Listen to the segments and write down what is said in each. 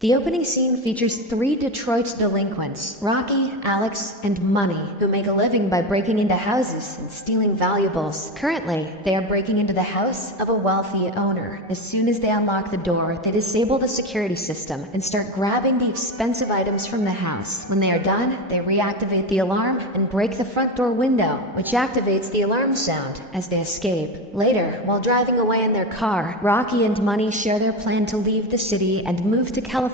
The opening scene features three Detroit delinquents, Rocky, Alex, and Money, who make a living by breaking into houses and stealing valuables. Currently, they are breaking into the house of a wealthy owner. As soon as they unlock the door, they disable the security system and start grabbing the expensive items from the house. When they are done, they reactivate the alarm and break the front door window, which activates the alarm sound as they escape. Later, while driving away in their car, Rocky and Money share their plan to leave the city and move to California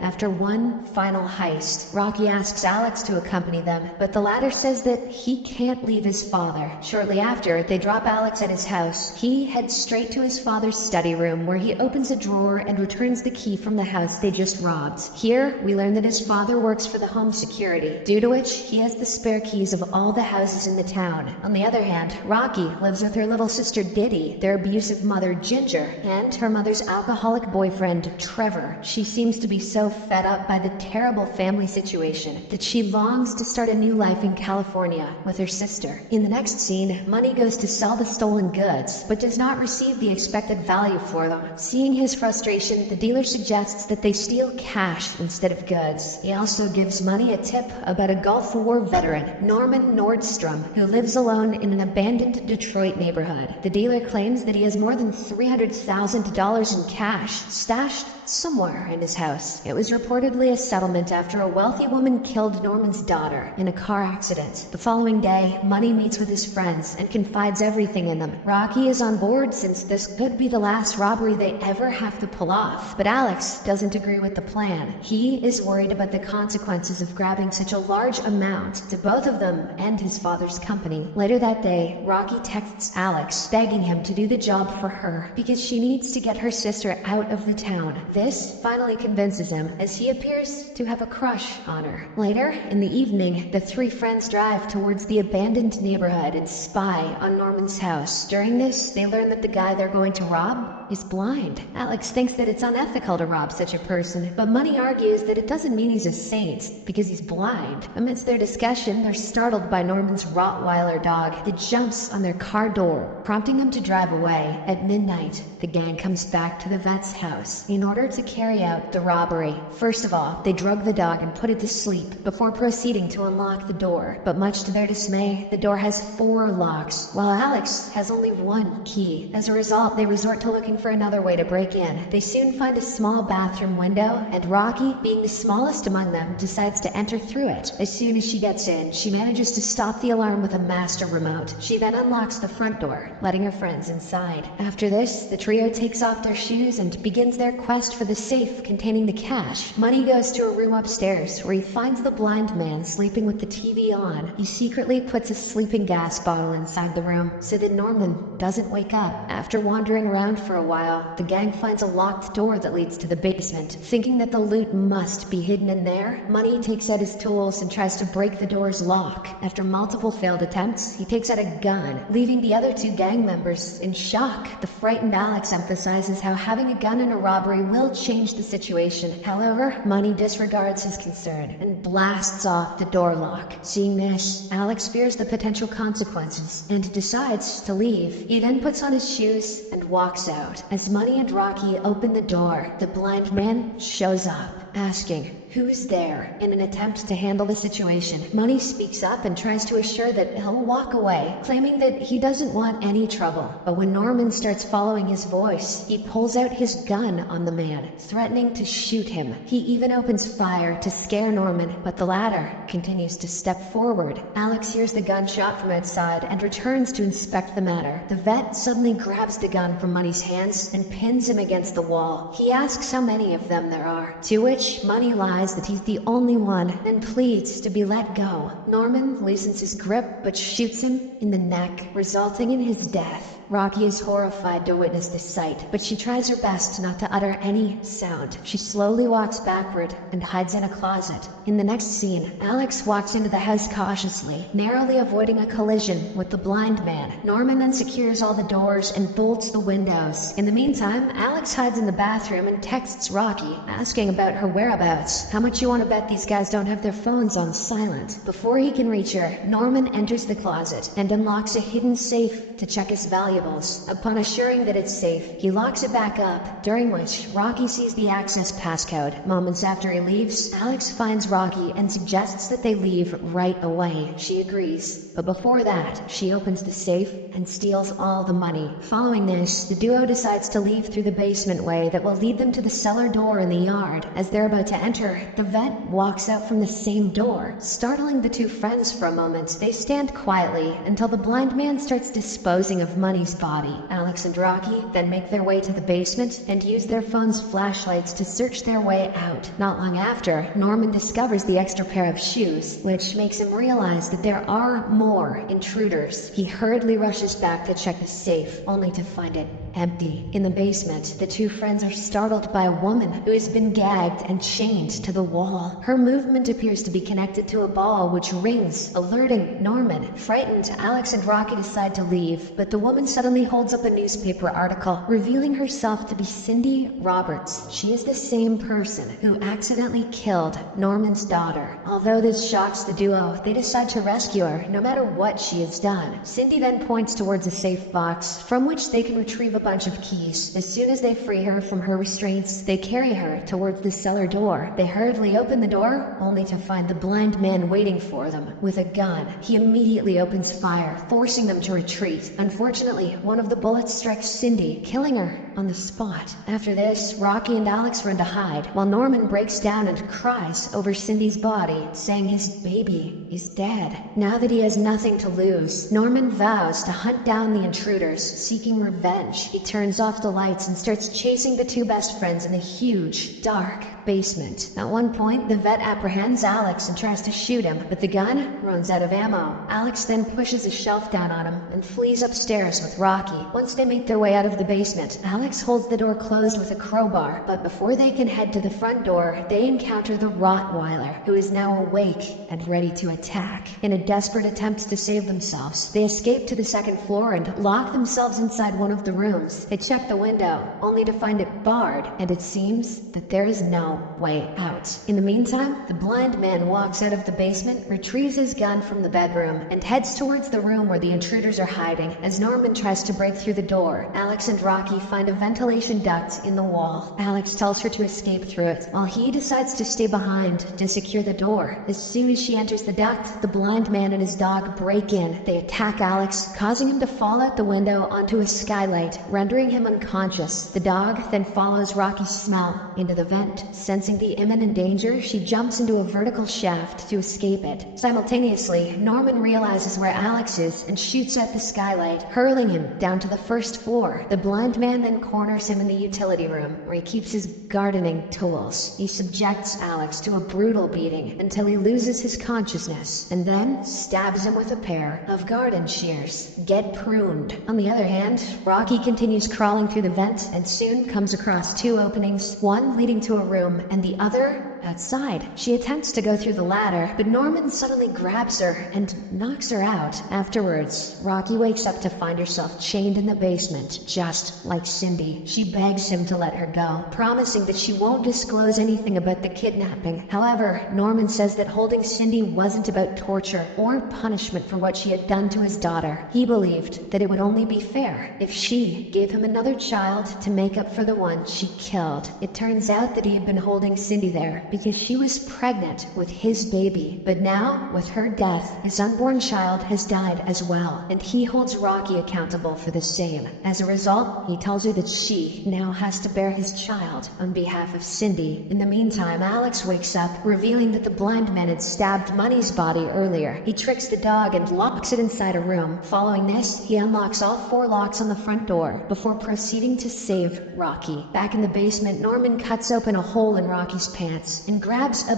after one final heist. Rocky asks Alex to accompany them, but the latter says that he can't leave his father. Shortly after, they drop Alex at his house. He heads straight to his father's study room, where he opens a drawer and returns the key from the house they just robbed. Here, we learn that his father works for the home security, due to which he has the spare keys of all the houses in the town. On the other hand, Rocky lives with her little sister Diddy, their abusive mother Ginger, and her mother's alcoholic boyfriend Trevor. She seems to be so fed up by the terrible family situation that she longs to start a new life in California with her sister. In the next scene, Money goes to sell the stolen goods, but does not receive the expected value for them. Seeing his frustration, the dealer suggests that they steal cash instead of goods. He also gives Money a tip about a Gulf War veteran, Norman Nordstrom, who lives alone in an abandoned Detroit neighborhood. The dealer claims that he has more than $300,000 in cash stashed somewhere in his house. It was reportedly a settlement after a wealthy woman killed Norman's daughter in a car accident. The following day, Money meets with his friends and confides everything in them. Rocky is on board since this could be the last robbery they ever have to pull off, but Alex doesn't agree with the plan. He is worried about the consequences of grabbing such a large amount to both of them and his father's company. Later that day, Rocky texts Alex, begging him to do the job for her because she needs to get her sister out of the town. This finally convinces him, as he appears to have a crush on her. Later, in the evening, the three friends drive towards the abandoned neighborhood and spy on Norman's house. During this, they learn that the guy they're going to rob is blind. Alex thinks that it's unethical to rob such a person, but Money argues that it doesn't mean he's a saint because he's blind. Amidst their discussion, they're startled by Norman's Rottweiler dog that jumps on their car door, prompting them to drive away. At midnight, the gang comes back to the vet's house in order to carry out the robbery. First of all, they drug the dog and put it to sleep before proceeding to unlock the door. But much to their dismay, the door has 4 locks, while Alex has only 1 key. As a result, they resort to looking for another way to break in. They soon find a small bathroom window, and Rocky, being the smallest among them, decides to enter through it. As soon as she gets in, she manages to stop the alarm with a master remote. She then unlocks the front door, letting her friends inside. After this, the trio takes off their shoes and begins their quest for the safe containing the cash. Money goes to a room upstairs where he finds the blind man sleeping with the TV on. He secretly puts a sleeping gas bottle inside the room so that Norman doesn't wake up. After wandering around for a while, the gang finds a locked door that leads to the basement. Thinking that the loot must be hidden in there, Money takes out his tools and tries to break the door's lock. After multiple failed attempts, he takes out a gun, leaving the other 2 gang members in shock. The frightened Alex emphasizes how having a gun in a robbery will change the situation. However, Money disregards his concern and blasts off the door lock. Seeing this, Alex fears the potential consequences and decides to leave. He then puts on his shoes and walks out. As Money and Rocky open the door, the blind man shows up, asking who's there. In an attempt to handle the situation, Money speaks up and tries to assure that he'll walk away, claiming that he doesn't want any trouble. But when Norman starts following his voice, he pulls out his gun on the man, threatening to shoot him. He even opens fire to scare Norman, but the latter continues to step forward. Alex hears the gunshot from outside and returns to inspect the matter. The vet suddenly grabs the gun from Money's hands and pins him against the wall. He asks how many of them there are, to which Money lies that he's the only one and pleads to be let go. Norman loosens his grip but shoots him in the neck, resulting in his death. Rocky is horrified to witness this sight, but she tries her best not to utter any sound. She slowly walks backward and hides in a closet. In the next scene, Alex walks into the house cautiously, narrowly avoiding a collision with the blind man. Norman then secures all the doors and bolts the windows. In the meantime, Alex hides in the bathroom and texts Rocky, asking about her whereabouts. How much you want to bet these guys don't have their phones on silent? Before he can reach her, Norman enters the closet and unlocks a hidden safe to check his valuables. valuables. Upon assuring that it's safe, he locks it back up, during which Rocky sees the access passcode. Moments after he leaves, Alex finds Rocky and suggests that they leave right away. She agrees, but before that, she opens the safe and steals all the money. Following this, the duo decides to leave through the basement way that will lead them to the cellar door in the yard. As they're about to enter, the vet walks out from the same door. Startling the two friends for a moment, they stand quietly until the blind man starts disposing of Money's body. Alex and Rocky then make their way to the basement and use their phone's flashlights to search their way out. Not long after, Norman discovers the extra pair of shoes, which makes him realize that there are more intruders. He hurriedly rushes back to check the safe, only to find it empty. In the basement, the two friends are startled by a woman who has been gagged and chained to the wall. Her movement appears to be connected to a ball which rings, alerting Norman. Frightened, Alex and Rocky decide to leave, but the woman suddenly holds up a newspaper article, revealing herself to be Cindy Roberts. She is the same person who accidentally killed Norman's daughter. Although this shocks the duo, they decide to rescue her, no matter what she has done. Cindy then points towards a safe box, from which they can retrieve a bunch of keys. As soon as they free her from her restraints, they carry her towards the cellar door. They hurriedly open the door, only to find the blind man waiting for them with a gun. He immediately opens fire, forcing them to retreat. Unfortunately, one of the bullets strikes Cindy, killing her on the spot. After this, Rocky and Alex run to hide, while Norman breaks down and cries over Cindy's body, saying his baby is dead. Now that he has nothing to lose, Norman vows to hunt down the intruders, seeking revenge. He turns off the lights and starts chasing the two best friends in the huge, dark basement. At one point, the vet apprehends Alex and tries to shoot him, but the gun runs out of ammo. Alex then pushes a shelf down on him and flees upstairs with Rocky. Once they make their way out of the basement, Alex holds the door closed with a crowbar, but before they can head to the front door, they encounter the Rottweiler, who is now awake and ready to attack. In a desperate attempt to save themselves, they escape to the second floor and lock themselves inside one of the rooms. They check the window, only to find it barred, and it seems that there is no way out. In the meantime, the blind man walks out of the basement, retrieves his gun from the bedroom, and heads towards the room where the intruders are hiding. As Norman tries to break through the door, Alex and Rocky find a ventilation duct in the wall. Alex tells her to escape through it, while he decides to stay behind to secure the door. As soon as she enters the duct, the blind man and his dog break in. They attack Alex, causing him to fall out the window onto a skylight, rendering him unconscious. The dog then follows Rocky's smell into the vent. Sensing the imminent danger, she jumps into a vertical shaft to escape it. Simultaneously, Norman realizes where Alex is and shoots at the skylight, hurling him down to the first floor. The blind man then corners him in the utility room, where he keeps his gardening tools. He subjects Alex to a brutal beating until he loses his consciousness, and then stabs him with a pair of garden shears. Get pruned. On the other hand, Rocky continues crawling through the vent and soon comes across two openings, one leading to a room and the other outside. She attempts to go through the ladder, but Norman suddenly grabs her and knocks her out. Afterwards, Rocky wakes up to find herself chained in the basement, just like Cindy. She begs him to let her go, promising that she won't disclose anything about the kidnapping. However, Norman says that holding Cindy wasn't about torture or punishment for what she had done to his daughter. He believed that it would only be fair if she gave him another child to make up for the one she killed. It turns out that he had been holding Cindy there because she was pregnant with his baby. But now, with her death, his unborn child has died as well, and he holds Rocky accountable for the same. As a result, he tells her that she now has to bear his child on behalf of Cindy. In the meantime, Alex wakes up, revealing that the blind man had stabbed Money's body earlier. He tricks the dog and locks it inside a room. Following this, he unlocks all 4 locks on the front door before proceeding to save Rocky. Back in the basement, Norman cuts open a hole in Rocky's pants and grabs a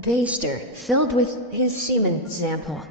baster filled with his semen sample.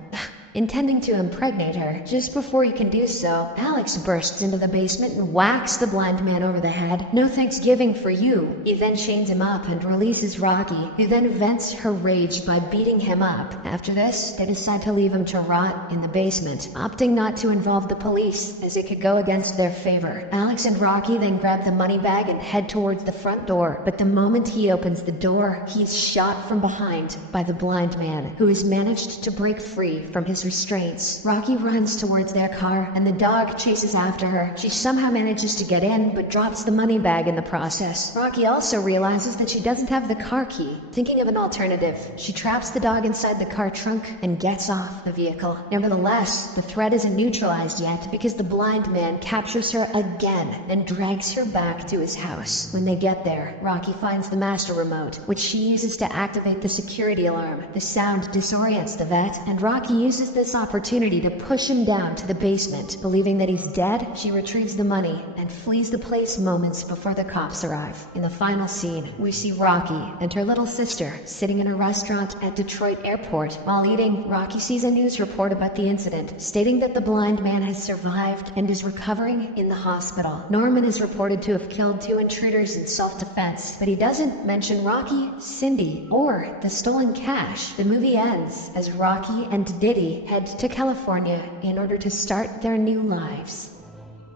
Intending to impregnate her. Just before he can do so, Alex bursts into the basement and whacks the blind man over the head. No Thanksgiving for you. He then chains him up and releases Rocky, who then vents her rage by beating him up. After this, they decide to leave him to rot in the basement, opting not to involve the police, as it could go against their favor. Alex and Rocky then grab the money bag and head towards the front door, but the moment he opens the door, he is shot from behind by the blind man, who has managed to break free from his restraints. Rocky runs towards their car, and the dog chases after her. She somehow manages to get in, but drops the money bag in the process. Rocky also realizes that she doesn't have the car key. Thinking of an alternative, she traps the dog inside the car trunk and gets off the vehicle. Nevertheless, the threat isn't neutralized yet because the blind man captures her again and drags her back to his house. When they get there, Rocky finds the master remote, which she uses to activate the security alarm. The sound disorients the vet, and Rocky uses this opportunity to push him down to the basement. Believing that he's dead, she retrieves the money and flees the place moments before the cops arrive. In the final scene, we see Rocky and her little sister sitting in a restaurant at Detroit Airport. While eating, Rocky sees a news report about the incident, stating that the blind man has survived and is recovering in the hospital. Norman is reported to have killed 2 intruders in self-defense, but he doesn't mention Rocky, Cindy, or the stolen cash. The movie ends as Rocky and Diddy head to California in order to start their new lives.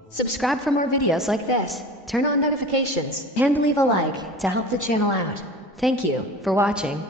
Subscribe for more videos like this, turn on notifications, and leave a like to help the channel out. Thank you for watching.